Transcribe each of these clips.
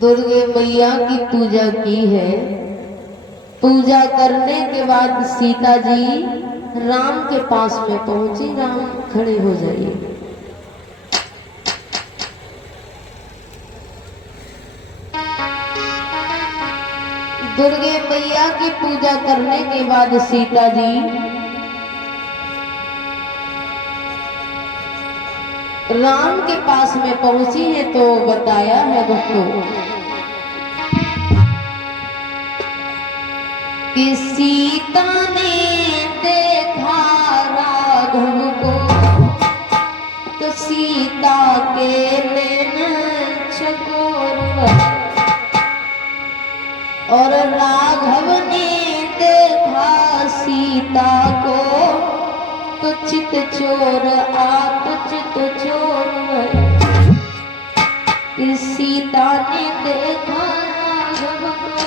दुर्गे मैया की पूजा की है। पूजा करने के बाद सीता जी राम के पास में पहुंची। राम खड़े हो जाइए। दुर्गे मैया की पूजा करने के बाद सीता जी राम के पास में पहुंची है तो बताया है भक्तों कि सीता ने देखा राघव को तो सीता के नैन चकोर और राघव ने देखा सीता को तो चित चोर आप चित चोर। सीता ने देखा राघव को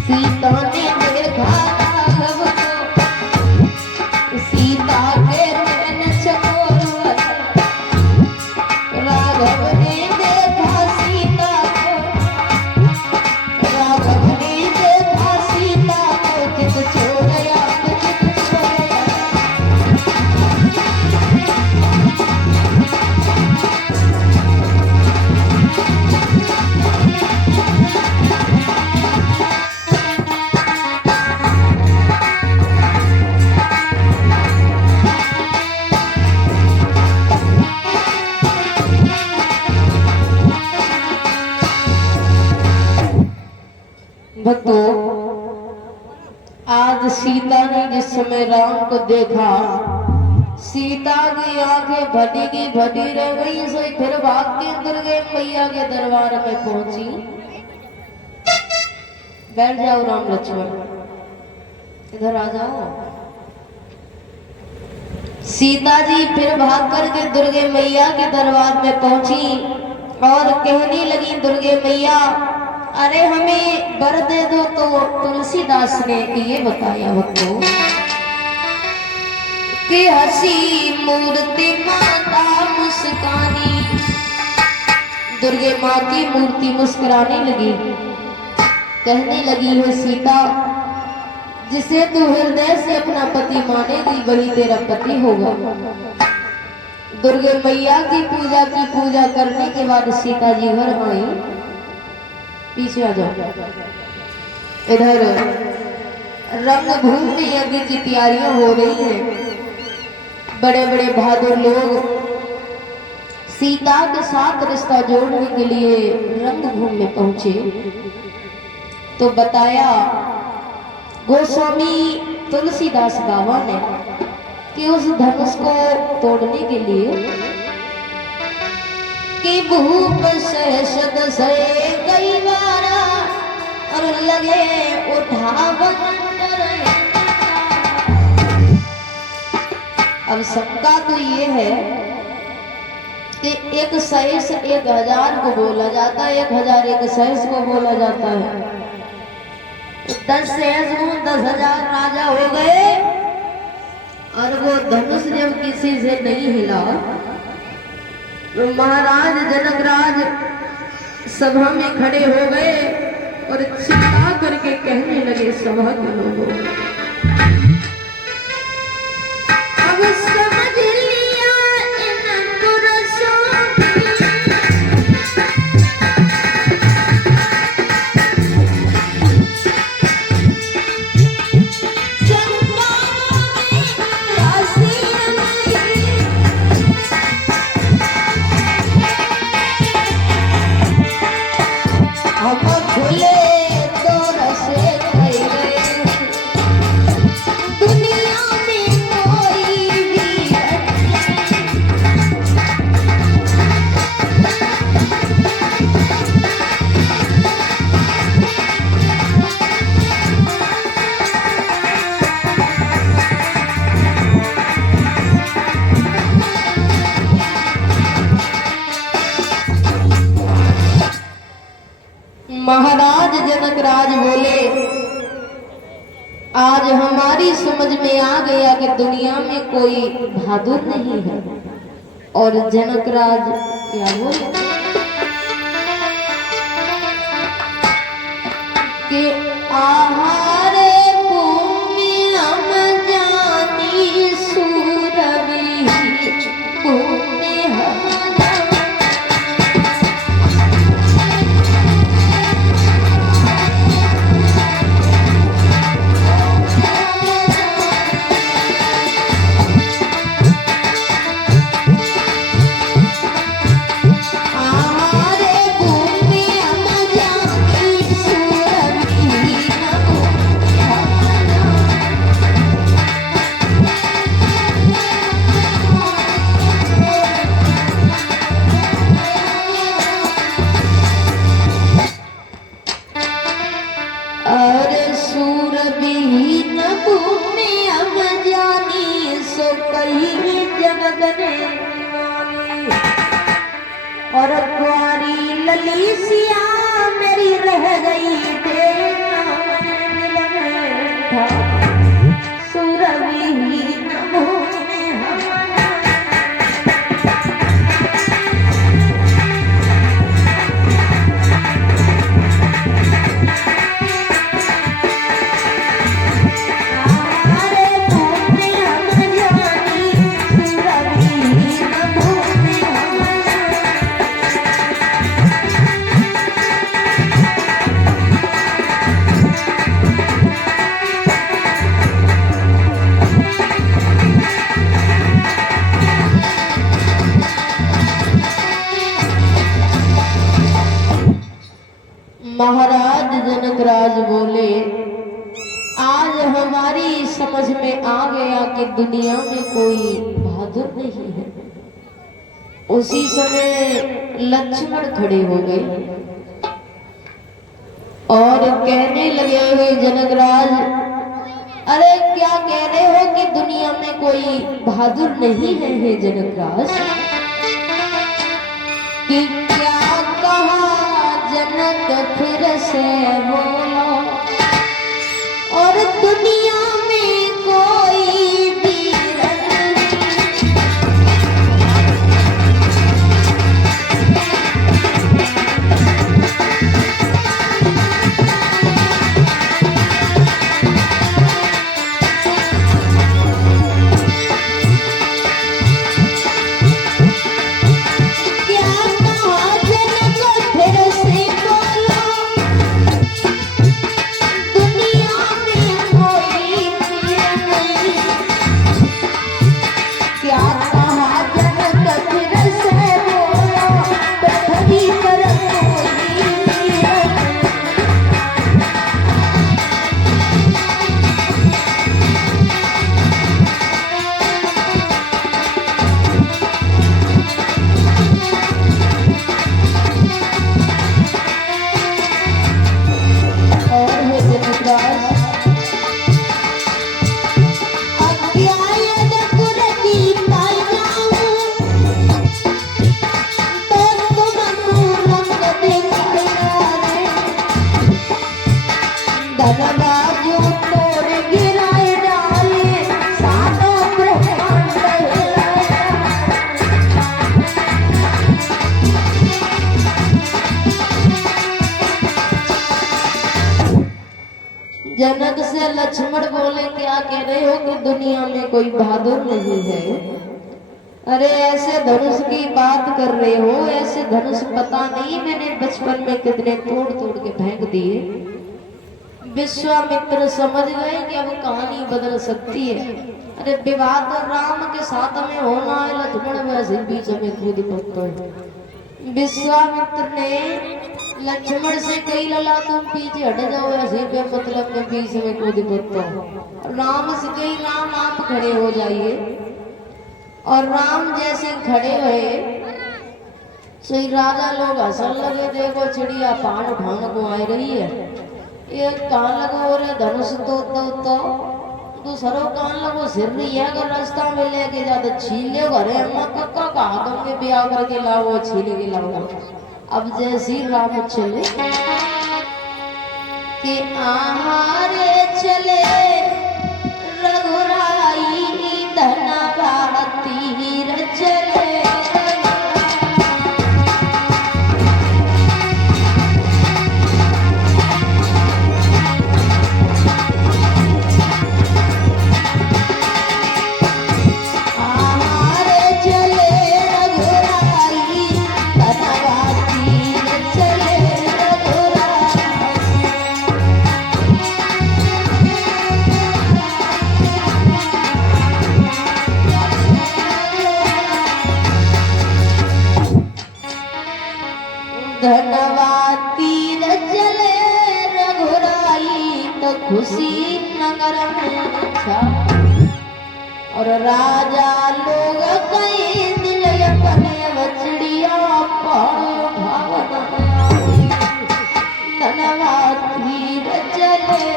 सीता ने देखा राघव को सीता के नैन चकोर। राघव ने देखा सीता को राघव ने देखा सीता को चित छोड़या चित छोड़या। भक्तों, आज सीता ने जिस समय राम को देखा सीता की आंखें भटी की भटी रह गई। से फिर भाग के दुर्गे मैया के दरबार में पहुंची। बैठ जाओ राम लक्ष्मण, इधर आ जाओ। सीता जी फिर भाग करके दुर्गे मैया के दरबार में पहुंची और कहने लगी दुर्गे मैया अरे हमें वर दे दो। तो तुलसीदास ने ये बताया भक्तों कि हसी मूर्ति माता मुस्कानी। दुर्गे माँ की मूर्ति मुस्कुराने लगी। कहने लगी है सीता जिसे तू हृदय से अपना पति मानेगी वही तेरा पति होगा। दुर्गे मैया की पूजा करने के बाद सीता जी घर आई। पीछे आ जाओ। इधर रंगभूमि यज्ञ की तैयारियां हो रही हैं। बड़े बड़े बहादुर लोग सीता के साथ रिश्ता जोड़ने के लिए रंगभूमि में पहुंचे तो बताया गोस्वामी तुलसीदास बाबा ने कि उस धनुष को तोड़ने के लिए कि भूप सहसद से कई बारा और लगे उठावन। अब शंका तो ये है कि एक सहस 1000 को बोला जाता है, 1000 एक सहस को बोला जाता है। 10 सहस में 10,000 राजा हो गए और वो धनुष जब किसी से नहीं हिला तो महाराज जनकराज सभा में खड़े हो गए और चिल्ला करके कहने लगे सभा के लोगों अब समझ लिया इन पुरुषों खुले तो रसे आज हमारी समझ में आ गया कि दुनिया में कोई बहादुर नहीं है। और जनकराज क्या बोले कि आहारे पुण्य हम जानी सूरवी पुण्य हम और कुआरी ललीसिया मेरी रह गई तेरा सुरभि न भूले महाराज जनकराज बोले आज हमारी समझ में आ गया कि दुनिया में कोई बहादुर नहीं है। उसी समय लक्ष्मण खड़े हो गए और कहने लगे हुए जनकराज अरे क्या कह रहे हो कि दुनिया में कोई बहादुर नहीं है हे जनकराज कि क्या कहा जनक फिर से बोलो और दुनिया में कोई वीर जनक से लक्ष्मण बोले क्या कह रहे हो कि दुनिया में कोई बहादुर नहीं है। अरे ऐसे धनुष की बात कर रहे हो, ऐसे धनुष पता नहीं मैंने बचपन में कितने तोड़ तोड़ के फेंक दिए। विश्वामित्र समझ गए कि अब कहानी बदल सकती है। अरे विवाह तो राम के साथ में होना है, लक्ष्मण वैसे बीच में कूद पड़ता है। विश्वामित्र ने लक्ष्मण से कही लला तुम पीछे हट जाओ, ऐसे पे मतलब के बीच में कूद पड़ता हूँ। राम से कही राम आप खड़े हो जाइए। और राम जैसे खड़े हुए सही राजा लोग हंसन लगे, देखो चिड़िया पहाड़ उठाने को आ रही है, एक कान लगो रे धनुष तो सरो कान लगो सिर रही है। अगर रास्ता में लेके जाते छीन ले घरे अम्मा कक्का कहा तुमने ब्याह करके लाओ छीने के लाओ। अब जैसी राम चले कि आहारे चले नगर में छा और राजा लोग कई दिल अपने बचड़िया पायो भावना धनवा तीर चले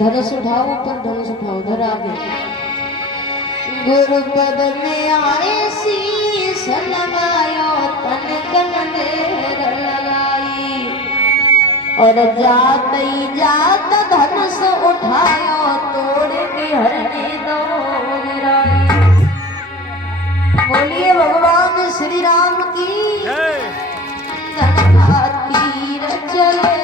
धनुष उठाओ ऊपर धनुष उठाओ धर आगे गुरुपद में आए शीश लगायो तन कन देर लगाई और जात ही जात धनुष उठायो तोड़ के हरने दो गिराई। बोलिए भगवान श्री राम की धनवा तीर चले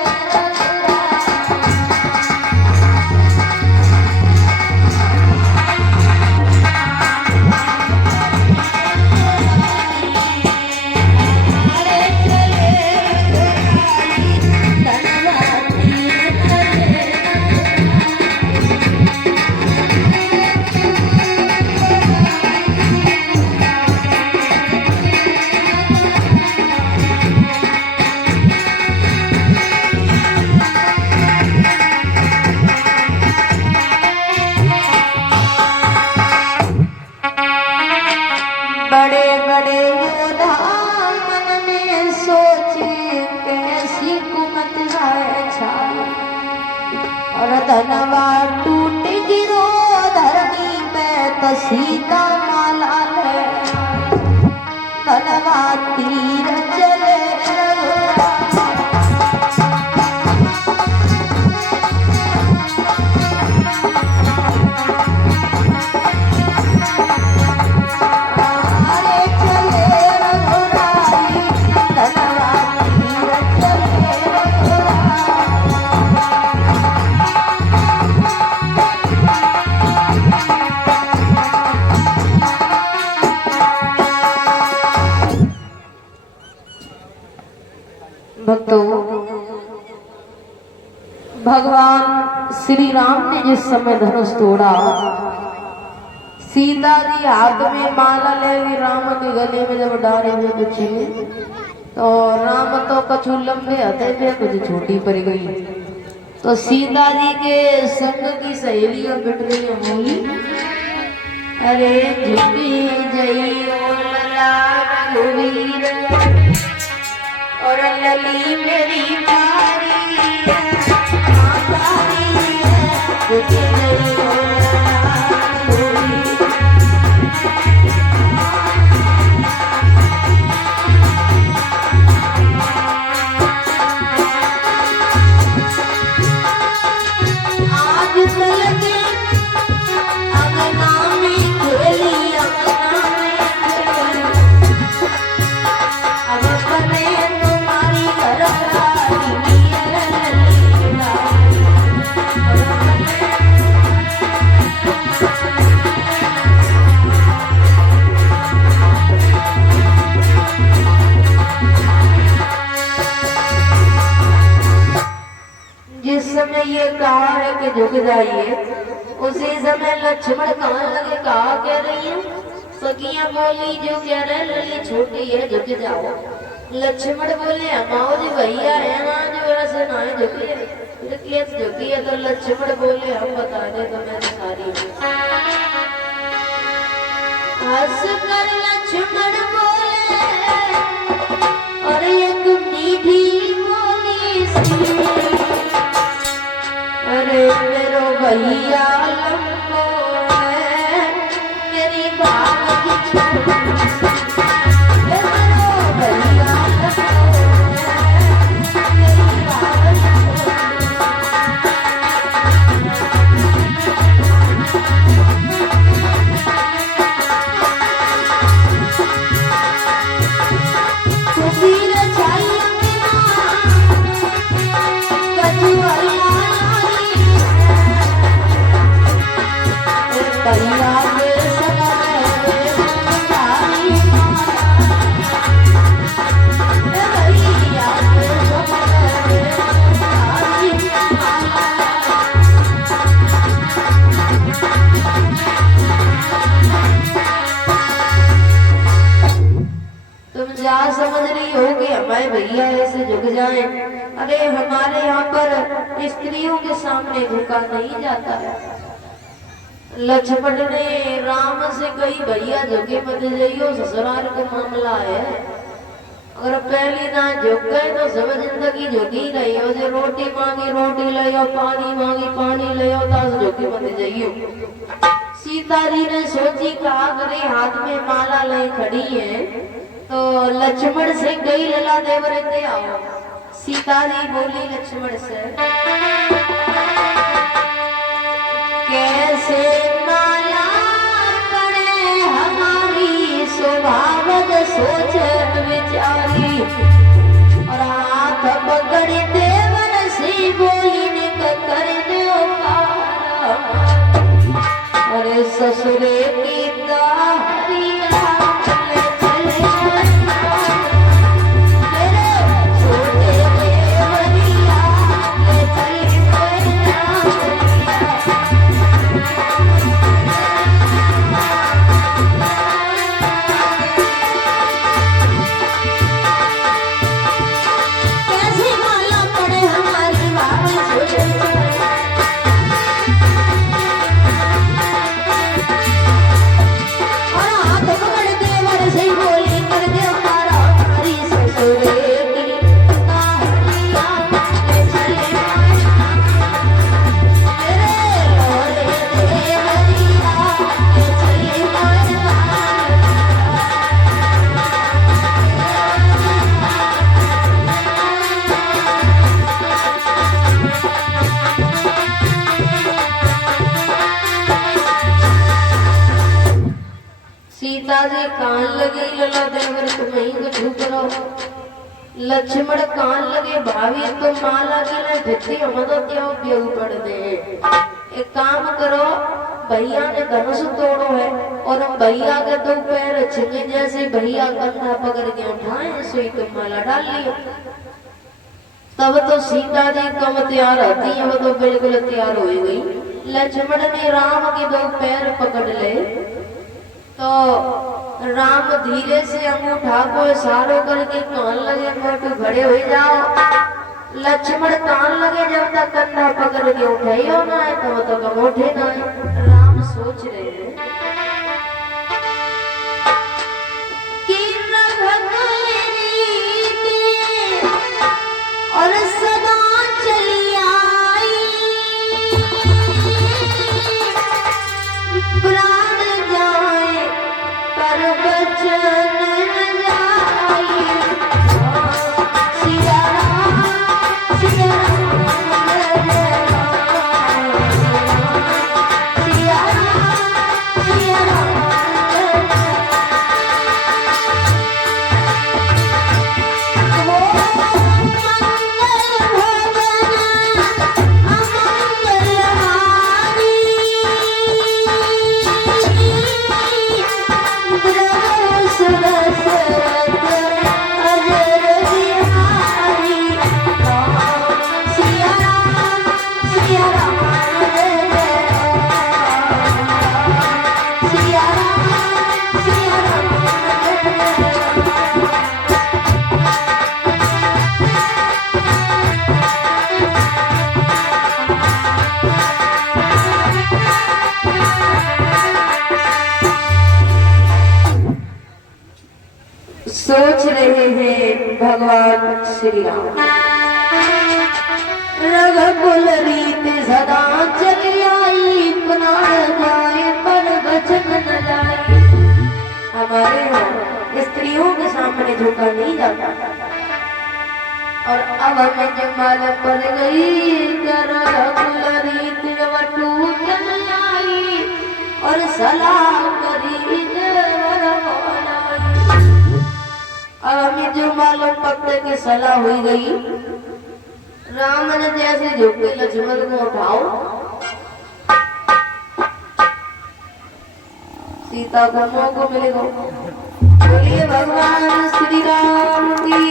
बड़े बड़े योद्धा मन में सोचे कैसी कुमत है छाई और धनवा टूट गिरो धरनी में तो सीता माला है धनवा तीर चले भक्तों। भगवान श्री राम ने जिस समय धनुष तोड़ा सीता जी हाथ में माला ले राम के गले में जब डाले हुए कुछ तो राम तो कछु लंबे हथे थे कुछ छोटी पड़ गई तो सीता जी के संग की सहेलियां बिट रही होंगी अरे झुकी जई और लली मेरी प्यारी ये कहा है कि झुक जाइए उसी समय लक्ष्मण कहाँ लगे कहा कह रही है सखियां बोली जो कह रहे छोटी है झुक जाओ लक्ष्मण बोले हमाओ जी भैया है ना जो ऐसे ना झुकी है तो लक्ष्मण बोले हम बता दे तो मैं सारी हंस कर लक्ष्मण बोले और एक मीठी बोली सी अरे मेरो भैया लंबो है मेरी बात की क्या समझ रही हो कि हमारे भैया ऐसे झुक जाए? अरे हमारे यहाँ पर स्त्रियों के सामने झुका नहीं जाता है। लक्ष्मण ने राम से कही भैया झुके मत जाइयो, ससुराल का मामला है। अगर पहली ना झुक गए तो सब जिंदगी झुकी रही हो। जो रोटी मांगी रोटी ले आओ, पानी मांगी पानी ले आओ, तास झुके मत जाइयो। सीता जी ने सोची कहा करे हाथ में माला ले खड़ी है तो लक्ष्मण से गई लला देव रहते आओ। सीता जी बोली लक्ष्मण से कैसे माला पड़े हमारी स्वभावद सोच विचारी। और हाथ पकड़ देवन से बोली ने कर दो पारा। अरे ससुरे की दारिया ले चले मेरे छोटे देवरिया ले चले कैसी माला पड़े हमारी बात सोच। सीता जी कान लगे लला देवर तुम्हें झुक रहो। लक्ष्मण कान लगे भाभी तो माला के लिए भित्ती मदद क्या उपयोग पड़ दे। एक काम करो भैया ने धनुष तोड़ो है और भैया के दो पैर छिके जैसे भैया कंधा पकड़ के उठाए सुई तो माला डाल लियो। तब तो सीता जी कम तैयार आती है, वो तो बिल्कुल तैयार हो गई। लक्ष्मण ने राम के दो पैर पकड़ ले तो राम धीरे से अंगूठा को इशारों करके कान लगे मोटू खड़े हो जाओ। लक्ष्मण कान लगे जब तक कंधा पकड़ के उठाइयो ना है तब तक उठे ना है। राम सोच रहे हैं कि और सदा चली आई प्राण जाए पर बचन न जाए। सिया राम सिया राम सिया राम सिया राम। सोच रहे हैं भगवान श्री राम रघुकुल रीत सदा चली आई प्राण जाए पर बचन न जाए। हमारे यहाँ स्त्रियों के सामने झुका नहीं जाता और अब हमें जो मालूम पड़ गई रघुकुल रीत टूट आई और सलाह करी अब हमें जो मालूम पकड़े की सलाह हुई गई। राम ने जैसे झुके लक्ष्मण को उठाओ, सीता को मौका मिलेगा। बोलिए भगवान श्री राम की।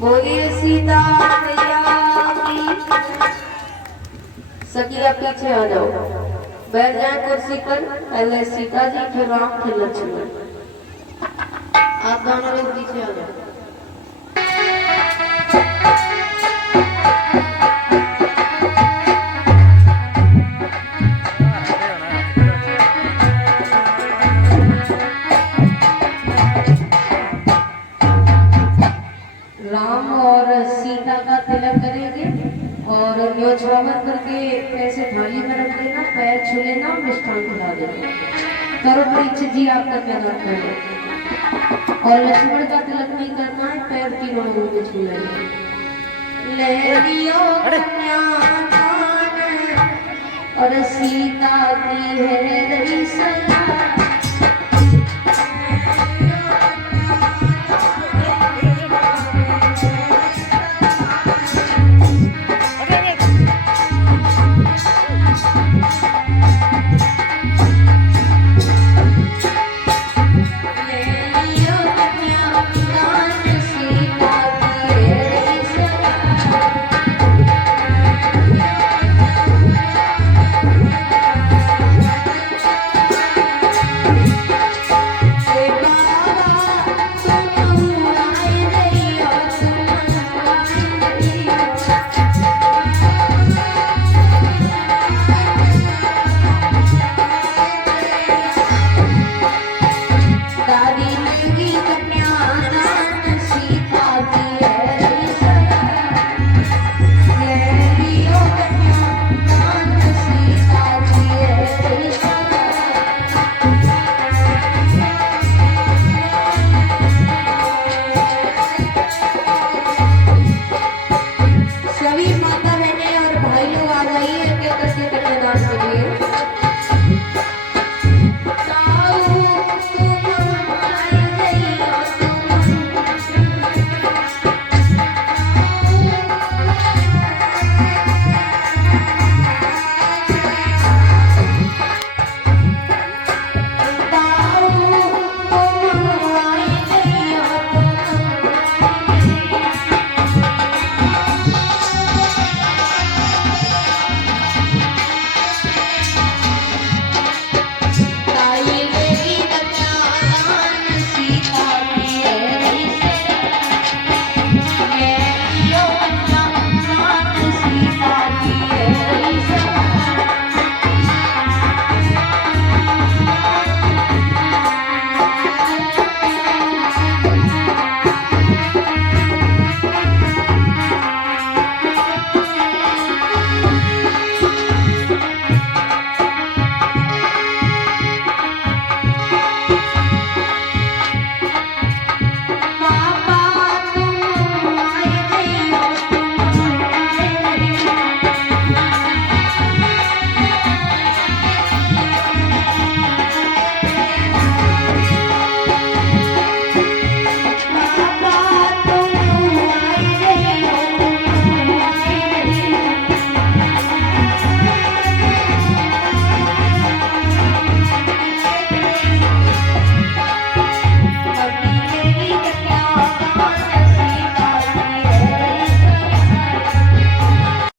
बोलिए सीता मैया की। सखिया पीछे आ जाओ, बैठ जाए कुर्सी पर। पहले सीता जी, फिर राम, फिर लक्ष्मण। आप दोनों लोग पीछे आ जाओ। राम और सीता का तिलक करेंगे और न्योछावर करके ऐसे थाली में रख देना, पैर छू लेना, मिष्ठान खिला देना। करो परीक्षित जी, आपका कन्यादान कर लो। और लक्ष्मण का तिलक नहीं करना है, पैर तीनों लोगों के छू लेना। ले लियो कन्यादान और सीता की है रही